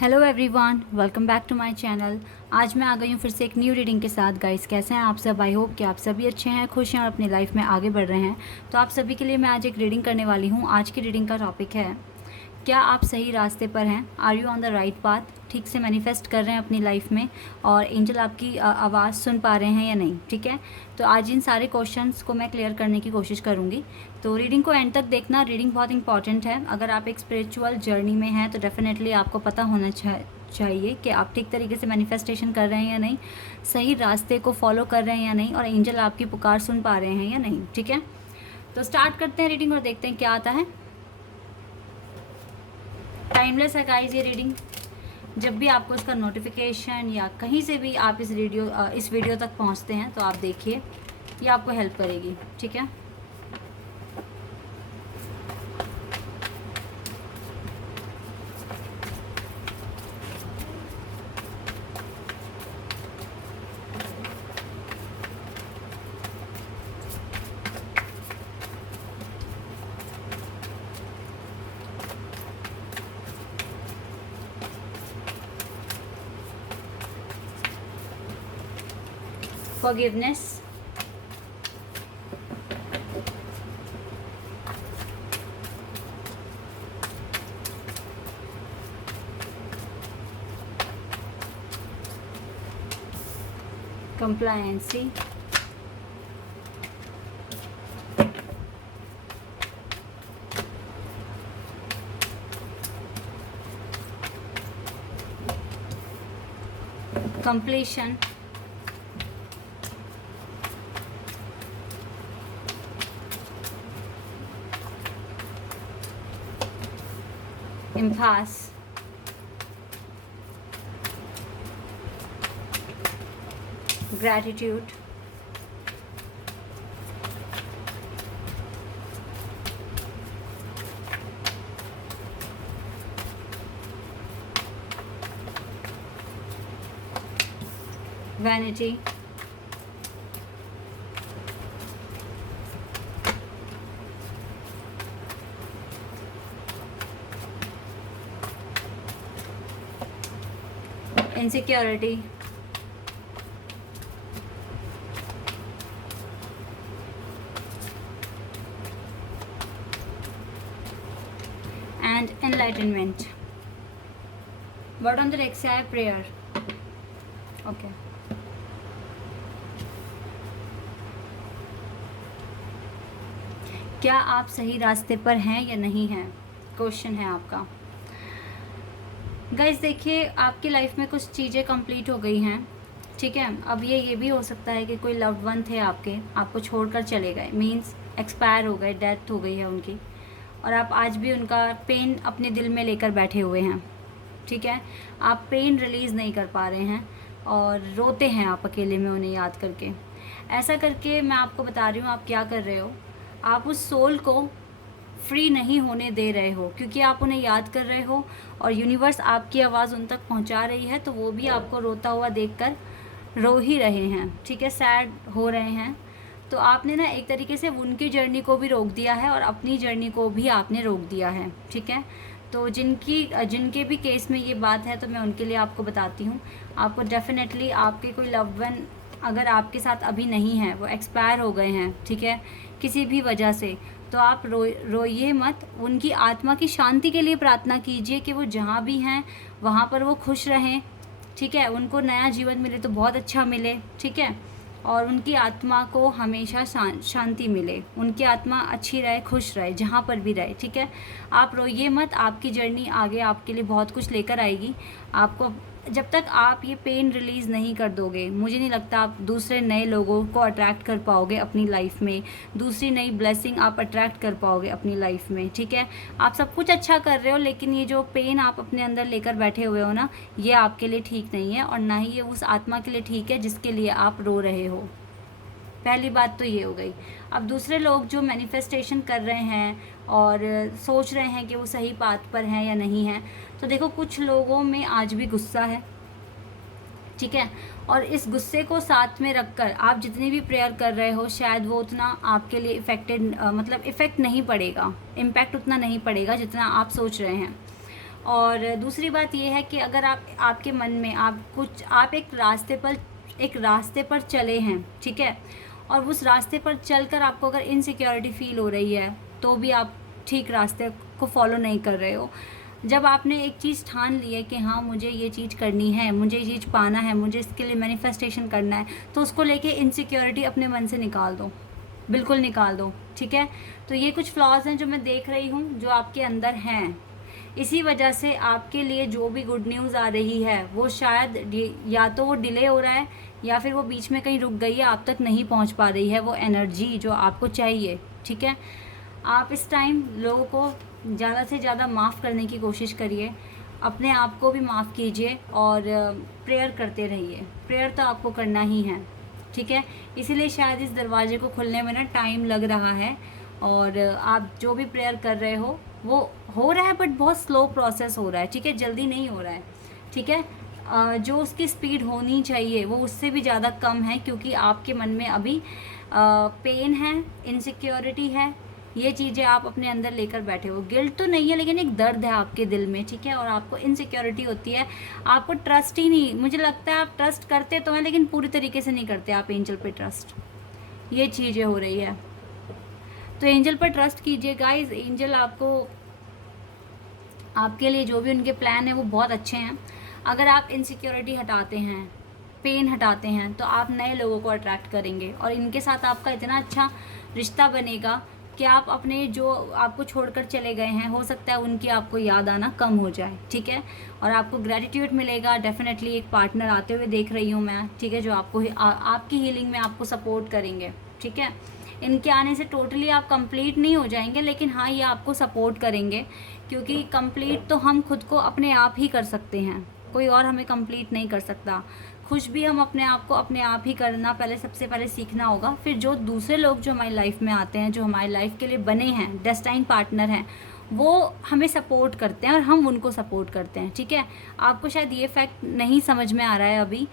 Hello everyone, welcome back to my channel. आज मैं आ गई हूँ फिर से एक न्यू रीडिंग के साथ। गाइस, कैसे हैं आप सब? आई होप कि आप सभी अच्छे हैं, खुश हैं और अपनी लाइफ में आगे बढ़ रहे हैं। तो आप सभी के लिए मैं आज एक रीडिंग करने वाली हूँ। आज की रीडिंग का टॉपिक है, क्या आप सही रास्ते पर हैं? Are you on the right path? ठीक से मैनिफेस्ट कर रहे हैं अपनी लाइफ में और एंजल आपकी आवाज़ सुन पा रहे हैं या नहीं? ठीक है, तो आज इन सारे क्वेश्चंस को मैं क्लियर करने की कोशिश करूँगी। तो रीडिंग को एंड तक देखना। रीडिंग बहुत इंपॉर्टेंट है। अगर आप एक स्पिरिचुअल जर्नी में हैं तो डेफिनेटली आपको पता होना चाहिए कि आप ठीक तरीके से मैनिफेस्टेशन कर रहे हैं या नहीं, सही रास्ते को फॉलो कर रहे हैं या नहीं, और एंजल आपकी पुकार सुन पा रहे हैं या नहीं। ठीक है, तो स्टार्ट करते हैं रीडिंग और देखते हैं क्या आता है। टाइमलेस है गाइस ये रीडिंग। जब भी आपको इसका नोटिफिकेशन या कहीं से भी आप इस वीडियो तक पहुंचते हैं तो आप देखिए, ये आपको हेल्प करेगी। ठीक है, forgiveness, compliancy, completion, impasse, gratitude, vanity, insecurity, and enlightenment. What on the deck से आया? prayer. Okay. क्या आप सही रास्ते पर हैं या नहीं हैं? क्वेश्चन है आपका। गाइस देखिए, आपकी लाइफ में कुछ चीज़ें कंप्लीट हो गई हैं। ठीक है, अब ये भी हो सकता है कि कोई लव्ड वन थे आपके, आपको छोड़कर चले गए, मींस एक्सपायर हो गए, डेथ हो गई है उनकी, और आप आज भी उनका पेन अपने दिल में लेकर बैठे हुए हैं। ठीक है, आप पेन रिलीज़ नहीं कर पा रहे हैं और रोते हैं आप अकेले में उन्हें याद करके। ऐसा करके मैं आपको बता रही हूँ आप क्या कर रहे हो। आप उस सोल को फ्री नहीं होने दे रहे हो, क्योंकि आप उन्हें याद कर रहे हो और यूनिवर्स आपकी आवाज़ उन तक पहुंचा रही है, तो वो भी आपको रोता हुआ देखकर रो ही रहे हैं। ठीक है, सैड हो रहे हैं। तो आपने ना एक तरीके से उनकी जर्नी को भी रोक दिया है और अपनी जर्नी को भी आपने रोक दिया है। ठीक है, तो जिनके भी केस में ये बात है तो मैं उनके लिए आपको बताती हूँ। आपको डेफिनेटली आपके कोई लव्ड वन अगर आपके साथ अभी नहीं है, वो एक्सपायर हो गए हैं, ठीक है, किसी भी वजह से, तो आप रोइए मत। उनकी आत्मा की शांति के लिए प्रार्थना कीजिए कि वो जहाँ भी हैं वहाँ पर वो खुश रहें। ठीक है, उनको नया जीवन मिले तो बहुत अच्छा मिले। ठीक है, और उनकी आत्मा को हमेशा शांति मिले, उनकी आत्मा अच्छी रहे, खुश रहे, जहाँ पर भी रहे। ठीक है, आप रोइए मत। आपकी जर्नी आगे आपके लिए बहुत कुछ लेकर आएगी। आपको जब तक आप ये पेन रिलीज़ नहीं कर दोगे, मुझे नहीं लगता आप दूसरे नए लोगों को अट्रैक्ट कर पाओगे अपनी लाइफ में, दूसरी नई ब्लेसिंग आप अट्रैक्ट कर पाओगे अपनी लाइफ में। ठीक है, आप सब कुछ अच्छा कर रहे हो, लेकिन ये जो पेन आप अपने अंदर लेकर बैठे हुए हो ना, ये आपके लिए ठीक नहीं है और ना ही ये उस आत्मा के लिए ठीक है जिसके लिए आप रो रहे हो। पहली बात तो ये हो गई। अब दूसरे लोग जो मैनिफेस्टेशन कर रहे हैं और सोच रहे हैं कि वो सही बात पर हैं या नहीं हैं, तो देखो कुछ लोगों में आज भी गुस्सा है। ठीक है, और इस गुस्से को साथ में रखकर आप जितनी भी प्रेयर कर रहे हो, शायद वो उतना आपके लिए इफेक्ट नहीं पड़ेगा, इम्पैक्ट उतना नहीं पड़ेगा जितना आप सोच रहे हैं। और दूसरी बात ये है कि अगर आपके मन में आप एक रास्ते पर चले हैं, ठीक है, और उस रास्ते पर चलकर आपको अगर इनसिक्योरिटी फील हो रही है तो भी आप ठीक रास्ते को फॉलो नहीं कर रहे हो। जब आपने एक चीज़ ठान ली है कि हाँ मुझे ये चीज़ करनी है, मुझे ये चीज़ पाना है, मुझे इसके लिए मैनिफेस्टेशन करना है, तो उसको लेके इनसिक्योरिटी अपने मन से निकाल दो, बिल्कुल निकाल दो, ठीक है। तो ये कुछ फ्लॉज हैं जो मैं देख रही हूँ जो आपके अंदर हैं। इसी वजह से आपके लिए जो भी गुड न्यूज़ आ रही है वो शायद या तो वो डिले हो रहा है या फिर वो बीच में कहीं रुक गई है, आप तक नहीं पहुंच पा रही है वो एनर्जी जो आपको चाहिए, ठीक है। आप इस टाइम लोगों को ज़्यादा से ज़्यादा माफ़ करने की कोशिश करिए, अपने आप को भी माफ़ कीजिए और प्रेयर करते रहिए। प्रेयर तो आपको करना ही है, ठीक है। इसीलिए शायद इस दरवाजे को खुलने में ना टाइम लग रहा है, और आप जो भी प्रेयर कर रहे हो वो हो रहा है बट बहुत स्लो प्रोसेस हो रहा है, ठीक है, जल्दी नहीं हो रहा है, ठीक है। जो उसकी स्पीड होनी चाहिए वो उससे भी ज़्यादा कम है, क्योंकि आपके मन में अभी पेन है, इनसिक्योरिटी है, ये चीज़ें आप अपने अंदर लेकर बैठे हो। गिल्ट तो नहीं है लेकिन एक दर्द है आपके दिल में, ठीक है, और आपको इनसिक्योरिटी होती है, आपको ट्रस्ट ही नहीं, मुझे लगता है आप ट्रस्ट करते तो हैं लेकिन पूरी तरीके से नहीं करते आप एंजल पे ट्रस्ट, ये चीज़ें हो रही है। तो एंजल पर ट्रस्ट कीजिए गाइस, एंजल आपके लिए जो भी उनके प्लान है वो बहुत अच्छे हैं। अगर आप इनसिक्योरिटी हटाते हैं, पेन हटाते हैं, तो आप नए लोगों को अट्रैक्ट करेंगे और इनके साथ आपका इतना अच्छा रिश्ता बनेगा कि आप अपने जो आपको छोड़कर चले गए हैं, हो सकता है उनकी आपको याद आना कम हो जाए, ठीक है, और आपको ग्रेटिट्यूड मिलेगा। डेफिनेटली एक पार्टनर आते हुए देख रही हूँ मैं, ठीक है, जो आपको आपकी हीलिंग में आपको सपोर्ट करेंगे, ठीक है। इनके आने से टोटली आप कंप्लीट नहीं हो जाएंगे, लेकिन हाँ ये आपको सपोर्ट करेंगे, क्योंकि कंप्लीट तो हम खुद को अपने आप ही कर सकते हैं, कोई और हमें कंप्लीट नहीं कर सकता। खुश भी हम अपने आप को अपने आप ही करना पहले सबसे पहले सीखना होगा। फिर जो दूसरे लोग जो हमारी लाइफ में आते हैं, जो हमारी लाइफ के लिए बने हैं, डेस्टाइन पार्टनर हैं, वो हमें सपोर्ट करते हैं और हम उनको सपोर्ट करते हैं, ठीक है। आपको शायद ये फैक्ट नहीं समझ में आ रहा है अभी।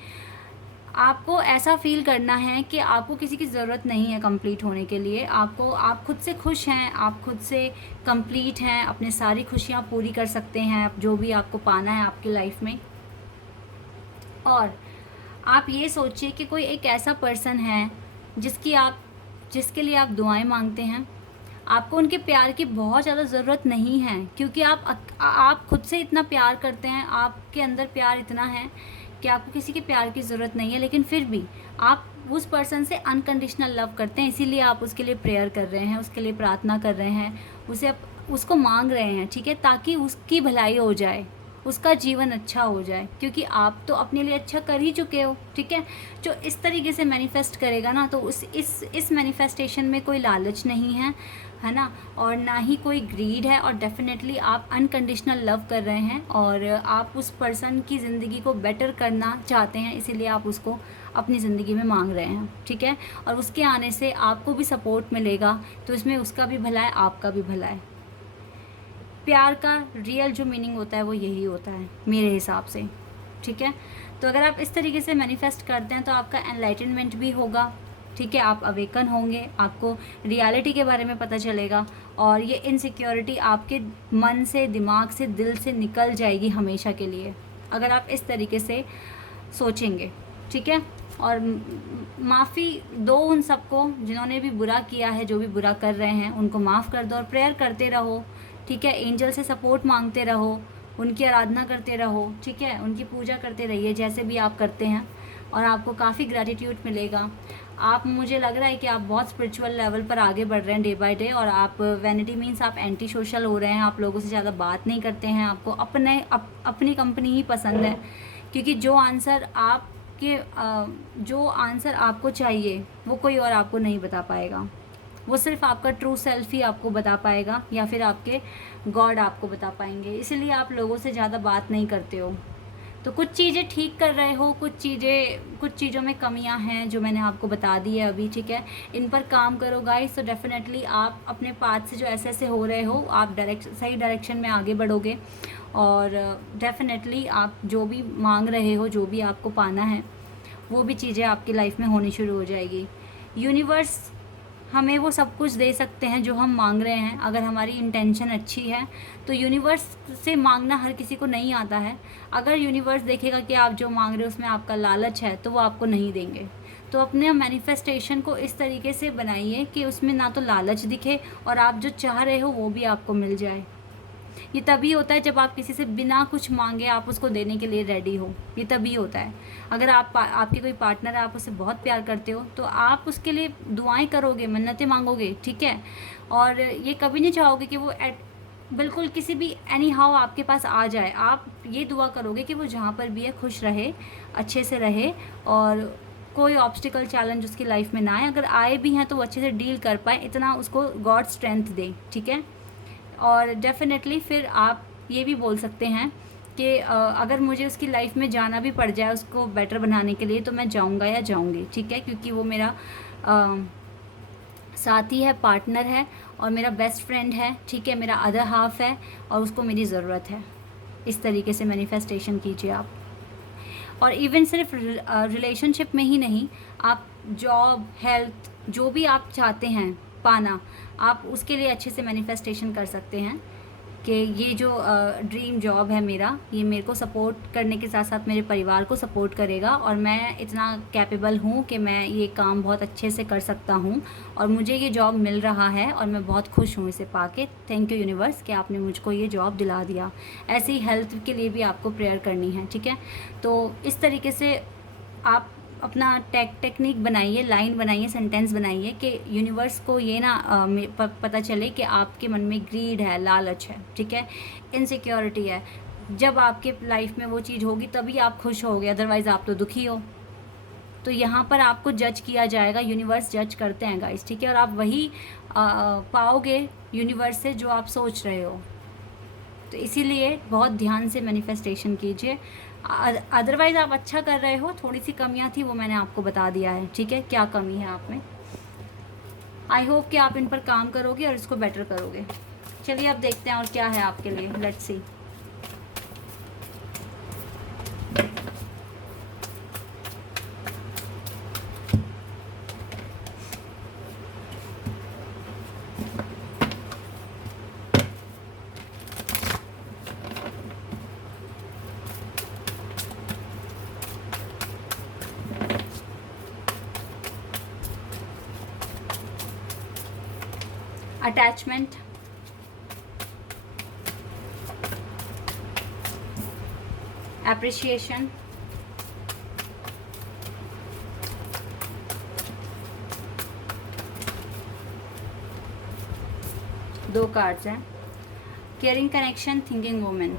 आपको ऐसा फील करना है कि आपको किसी की ज़रूरत नहीं है कंप्लीट होने के लिए। आप खुद से खुश हैं, आप खुद से कंप्लीट हैं, अपने सारी खुशियाँ पूरी कर सकते हैं, जो भी आपको पाना है आपकी लाइफ में। और आप ये सोचिए कि कोई एक ऐसा पर्सन है जिसके लिए आप दुआएं मांगते हैं। आपको उनके प्यार की बहुत ज़्यादा ज़रूरत नहीं है, क्योंकि आप खुद से इतना प्यार करते हैं, आपके अंदर प्यार इतना है कि आपको किसी के प्यार की ज़रूरत नहीं है। लेकिन फिर भी आप उस पर्सन से अनकंडीशनल लव करते हैं, इसीलिए आप उसके लिए प्रेयर कर रहे हैं, उसके लिए प्रार्थना कर रहे हैं, उसको मांग रहे हैं, ठीक है, ताकि उसकी भलाई हो जाए, उसका जीवन अच्छा हो जाए, क्योंकि आप तो अपने लिए अच्छा कर ही चुके हो, ठीक है। जो इस तरीके से मैनिफेस्ट करेगा ना, तो इस मैनिफेस्टेशन में कोई लालच नहीं है ना, और ना ही कोई ग्रीड है, और डेफिनेटली आप अनकंडीशनल लव कर रहे हैं और आप उस पर्सन की ज़िंदगी को बेटर करना चाहते हैं, इसीलिए आप उसको अपनी ज़िंदगी में मांग रहे हैं, ठीक है। और उसके आने से आपको भी सपोर्ट मिलेगा, तो इसमें उसका भी भला है, आपका भी भला है। प्यार का रियल जो मीनिंग होता है वो यही होता है मेरे हिसाब से, ठीक है। तो अगर आप इस तरीके से मैनिफेस्ट करते हैं तो आपका एनलाइटनमेंट भी होगा, ठीक है, आप अवेकन होंगे, आपको रियलिटी के बारे में पता चलेगा, और ये इनसिक्योरिटी आपके मन से, दिमाग से, दिल से निकल जाएगी हमेशा के लिए, अगर आप इस तरीके से सोचेंगे, ठीक है। और माफ़ी दो उन सबको जिन्होंने भी बुरा किया है, जो भी बुरा कर रहे हैं उनको माफ़ कर दो, और प्रेयर करते रहो, ठीक है। एंजल से सपोर्ट मांगते रहो, उनकी आराधना करते रहो, ठीक है, उनकी पूजा करते रहिए जैसे भी आप करते हैं, और आपको काफ़ी ग्रैटिट्यूड मिलेगा। मुझे लग रहा है कि आप बहुत स्पिरिचुअल लेवल पर आगे बढ़ रहे हैं डे बाय डे, और आप वैनिटी मीन्स आप एंटी सोशल हो रहे हैं, आप लोगों से ज़्यादा बात नहीं करते हैं, आपको अपनी कंपनी ही पसंद है, क्योंकि जो आंसर आपको चाहिए वो कोई और आपको नहीं बता पाएगा, वो सिर्फ आपका ट्रू सेल्फ ही आपको बता पाएगा, या फिर आपके गॉड आपको बता पाएंगे। इसलिए आप लोगों से ज़्यादा बात नहीं करते हो। तो कुछ चीज़ें ठीक कर रहे हो, कुछ चीज़ों में कमियां हैं जो मैंने आपको बता दी है अभी, ठीक है। इन पर काम करो गाइस, तो डेफिनेटली आप अपने पाथ से जो ऐसे हो रहे हो, आप सही डायरेक्शन में आगे बढ़ोगे, और डेफिनेटली आप जो भी मांग रहे हो, जो भी आपको पाना है, वो भी चीज़ें आपकी लाइफ में होनी शुरू हो जाएगी। यूनिवर्स हमें वो सब कुछ दे सकते हैं जो हम मांग रहे हैं, अगर हमारी इंटेंशन अच्छी है। तो यूनिवर्स से मांगना हर किसी को नहीं आता है। अगर यूनिवर्स देखेगा कि आप जो मांग रहे हो उसमें आपका लालच है, तो वो आपको नहीं देंगे। तो अपने मैनिफेस्टेशन को इस तरीके से बनाइए कि उसमें ना तो लालच दिखे और आप जो चाह रहे हो वो भी आपको मिल जाए। ये तभी होता है जब आप किसी से बिना कुछ मांगे आप उसको देने के लिए रेडी हो, ये तभी होता है। अगर आपके कोई पार्टनर है, आप उससे बहुत प्यार करते हो, तो आप उसके लिए दुआएं करोगे, मन्नतें मांगोगे, ठीक है। और ये कभी नहीं चाहोगे कि वो बिल्कुल किसी भी एनी हाउ आपके पास आ जाए। आप ये दुआ करोगे कि वो जहाँ पर भी है खुश रहे, अच्छे से रहे, और कोई ऑब्स्टिकल चैलेंज उसकी लाइफ में ना आए। अगर आए भी हैं तो वो अच्छे से डील कर पाए, इतना उसको गॉड स्ट्रेंथ दे, ठीक है। और डेफिनेटली फिर आप ये भी बोल सकते हैं कि अगर मुझे उसकी लाइफ में जाना भी पड़ जाए उसको बेटर बनाने के लिए, तो मैं जाऊंगा या जाऊंगी, ठीक है, क्योंकि वो मेरा साथी है, पार्टनर है, और मेरा बेस्ट फ्रेंड है, ठीक है, मेरा अदर हाफ है, और उसको मेरी ज़रूरत है। इस तरीके से मैनिफेस्टेशन कीजिए आप। और इवन सिर्फ रिलेशनशिप में ही नहीं, आप जॉब, हेल्थ, जो भी आप चाहते हैं पाना, आप उसके लिए अच्छे से मैनिफेस्टेशन कर सकते हैं कि ये जो ड्रीम जॉब है मेरा, ये मेरे को सपोर्ट करने के साथ साथ मेरे परिवार को सपोर्ट करेगा, और मैं इतना कैपेबल हूँ कि मैं ये काम बहुत अच्छे से कर सकता हूँ, और मुझे ये जॉब मिल रहा है और मैं बहुत खुश हूँ इसे पाके। थैंक यू यूनिवर्स कि आपने मुझको ये जॉब दिला दिया। ऐसे ही हेल्थ के लिए भी आपको प्रेयर करनी है, ठीक है। तो इस तरीके से आप अपना टेक्निक बनाइए, लाइन बनाइए, सेंटेंस बनाइए कि यूनिवर्स को ये ना पता चले कि आपके मन में ग्रीड है, लालच है, ठीक है, इनसिक्योरिटी है। जब आपके लाइफ में वो चीज़ होगी तभी आप खुश होगे, अदरवाइज़ आप तो दुखी हो। तो यहाँ पर आपको जज किया जाएगा, यूनिवर्स जज करते हैं गाइस, ठीक है। और आप वही पाओगे यूनिवर्स से जो आप सोच रहे हो। तो इसीलिए बहुत ध्यान से मैनिफेस्टेशन कीजिए। अदरवाइज़ आप अच्छा कर रहे हो, थोड़ी सी कमियां थी वो मैंने आपको बता दिया है, ठीक है, क्या कमी है आप में। आई होप कि आप इन पर काम करोगे और इसको बेटर करोगे। चलिए अब देखते हैं और क्या है आपके लिए, लेट्स सी। अटैचमेंट, एप्रिसिएशन, दो कार्ड्स हैं। Caring connection, thinking women.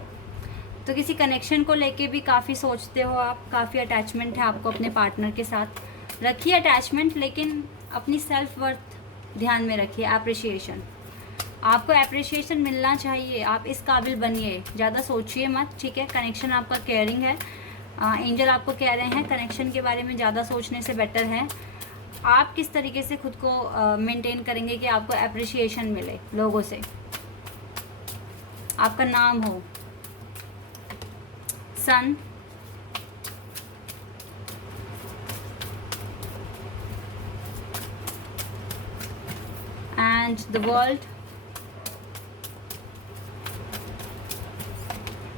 तो किसी कनेक्शन को लेके भी काफ़ी सोचते हो आप, काफ़ी अटैचमेंट है आपको अपने पार्टनर के साथ। रखिए अटैचमेंट, लेकिन अपनी सेल्फ वर्थ ध्यान में रखिए। एप्रिसिएशन, आपको एप्रिसिएशन मिलना चाहिए, आप इस काबिल बनिए, ज़्यादा सोचिए मत, ठीक है। कनेक्शन आपका केयरिंग है। एंजल आपको कह रहे हैं कनेक्शन के बारे में ज़्यादा सोचने से बेटर है आप किस तरीके से खुद को मेंटेन करेंगे कि आपको एप्रिसिएशन मिले लोगों से, आपका नाम हो। Sun, and the world,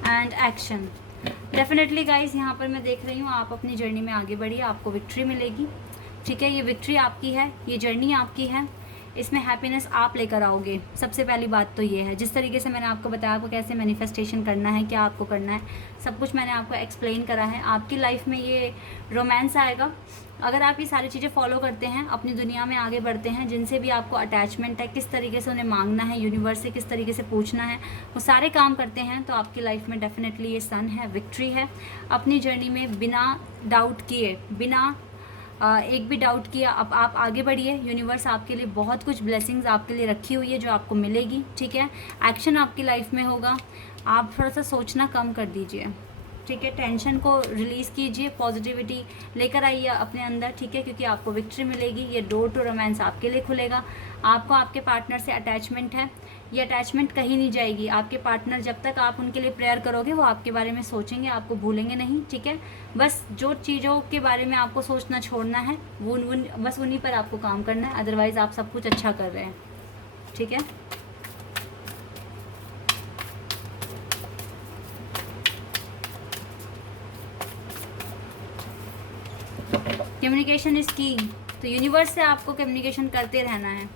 and action. Definitely guys, यहाँ पर मैं देख रही हूँ आप अपनी जर्नी में आगे बढ़िए, आपको विक्ट्री मिलेगी, ठीक है। ये विक्ट्री आपकी है, ये जर्नी आपकी है, इसमें हैप्पीनेस आप लेकर आओगे। सबसे पहली बात तो ये है, जिस तरीके से मैंने आपको बताया आपको कैसे मैनिफेस्टेशन करना है, क्या आपको करना है, सब कुछ मैंने आपको एक्सप्लेन करा है। आपकी लाइफ में ये रोमांस आएगा अगर आप ये सारी चीज़ें फॉलो करते हैं, अपनी दुनिया में आगे बढ़ते हैं। जिनसे भी आपको अटैचमेंट है, किस तरीके से उन्हें मांगना है, यूनिवर्स से किस तरीके से पूछना है, वो सारे काम करते हैं, तो आपकी लाइफ में डेफिनेटली ये सन है, विक्ट्री है। अपनी जर्नी में बिना डाउट किए, बिना एक भी डाउट किया अब आप आगे बढ़िए। यूनिवर्स आपके लिए बहुत कुछ ब्लेसिंग्स आपके लिए रखी हुई है जो आपको मिलेगी, ठीक है। एक्शन आपकी लाइफ में होगा, आप थोड़ा सा सोचना कम कर दीजिए, ठीक है। टेंशन को रिलीज़ कीजिए, पॉजिटिविटी लेकर आइए अपने अंदर, ठीक है, क्योंकि आपको विक्ट्री मिलेगी। ये डोर टू रोमांस आपके लिए खुलेगा। आपको आपके पार्टनर से अटैचमेंट है, ये अटैचमेंट कहीं नहीं जाएगी। आपके पार्टनर जब तक आप उनके लिए प्रेयर करोगे वो आपके बारे में सोचेंगे, आपको भूलेंगे नहीं, ठीक है। बस जो चीज़ों के बारे में आपको सोचना छोड़ना है वो बस उन्हीं पर आपको काम करना है, अदरवाइज़ आप सब कुछ अच्छा कर रहे हैं, ठीक है। कम्युनिकेशन इज़ की, तो यूनिवर्स से आपको कम्युनिकेशन करते रहना है,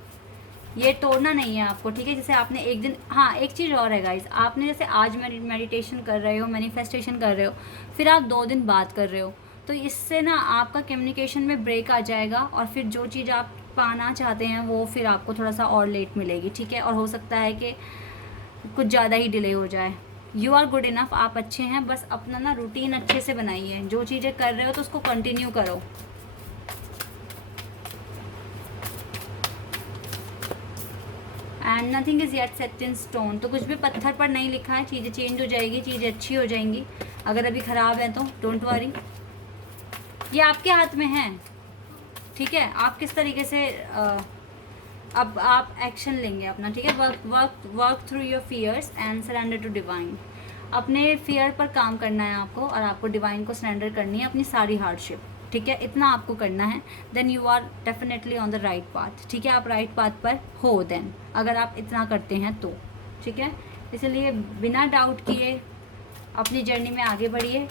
ये तोड़ना नहीं है आपको, ठीक है। जैसे आपने एक दिन, हाँ एक चीज़ और है गाइज, आपने जैसे आज मेडिटेशन कर रहे हो, मैनिफेस्टेशन कर रहे हो, फिर आप 2 दिन बात कर रहे हो, तो इससे ना आपका कम्युनिकेशन में ब्रेक आ जाएगा और फिर जो चीज़ आप पाना चाहते हैं वो फिर आपको थोड़ा सा और लेट मिलेगी, ठीक है। और हो सकता है कि कुछ ज़्यादा ही डिले हो जाए। यू आर गुड इनफ, आप अच्छे हैं, बस अपना ना रूटीन अच्छे से बनाइए, जो चीज़ें कर रहे हो तो उसको कंटिन्यू करो। And nothing is yet set in stone, तो कुछ भी पत्थर पर नहीं लिखा है, चीज़ें चेंज हो जाएगी, चीज़ें अच्छी हो जाएंगी। अगर अभी ख़राब है तो डोंट वरी, ये आपके हाथ में है, ठीक है। आप किस तरीके से अब आप एक्शन लेंगे अपना, ठीक है। Work through your fears and surrender to divine. अपने फियर पर काम करना है आपको और आपको डिवाइन को सरेंडर करनी है अपनी सारी हार्डशिप, ठीक है। इतना आपको करना है, then you are definitely on the right path, ठीक है। आप राइट पाथ पर हो देन, अगर आप इतना करते हैं तो, ठीक है। इसलिए बिना डाउट किए अपनी जर्नी में आगे बढ़िए।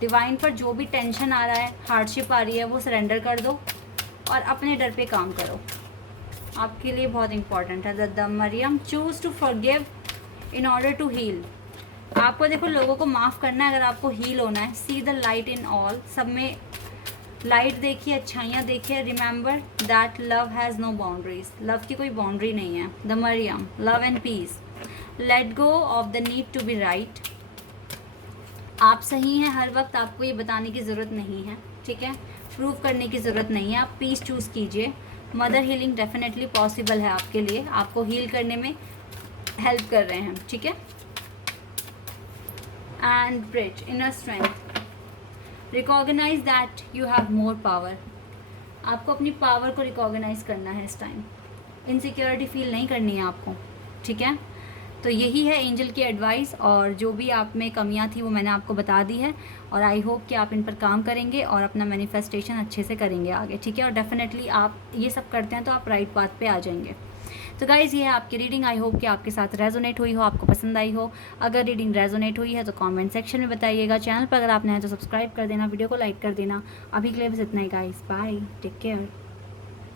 डिवाइन पर जो भी टेंशन आ रहा है, हार्डशिप आ रही है, वो सरेंडर कर दो और अपने डर पे काम करो, आपके लिए बहुत इंपॉर्टेंट है। The Mariam choose to forgive in order to heal. आपको देखो लोगों को माफ़ करना है अगर आपको हील होना है। See the light in all, सब में लाइट देखिए, अच्छाइयाँ देखिए। Remember that love has no boundaries, love की कोई बाउंड्री नहीं है। The Mariam, love and peace. Let go of the need to be right. आप सही हैं हर वक्त, आपको ये बताने की ज़रूरत नहीं है, ठीक है। प्रूव करने की ज़रूरत नहीं है, आप पीस चूज़ कीजिए। मदर हीलिंग डेफिनेटली पॉसिबल है आपके लिए, आपको हील करने में हेल्प कर रहे हैं, ठीक है। And bridge inner strength. Recognise that you have more power. आपको अपनी पावर को रिकॉग्नाइज करना है इस टाइम, इनसिक्योरिटी फील नहीं करनी है आपको, ठीक है। तो यही है एंजल की एडवाइस, और जो भी आप में कमियां थी वो मैंने आपको बता दी है, और आई होप कि आप इन पर काम करेंगे और अपना मैनिफेस्टेशन अच्छे से करेंगे आगे, ठीक है। और डेफिनेटली आप ये सब करते हैं तो आप राइट पाथ पे आ जाएंगे। तो गाइज़ ये है आपकी रीडिंग, आई होप कि आपके साथ रेजोनेट हुई हो, आपको पसंद आई हो। अगर रीडिंग रेजोनेट हुई है तो कमेंट सेक्शन में बताइएगा। चैनल पर अगर आपने है तो सब्सक्राइब कर देना, वीडियो को लाइक कर देना। अभी के लिए बस इतना ही गाइज़, बाय, टेक केयर।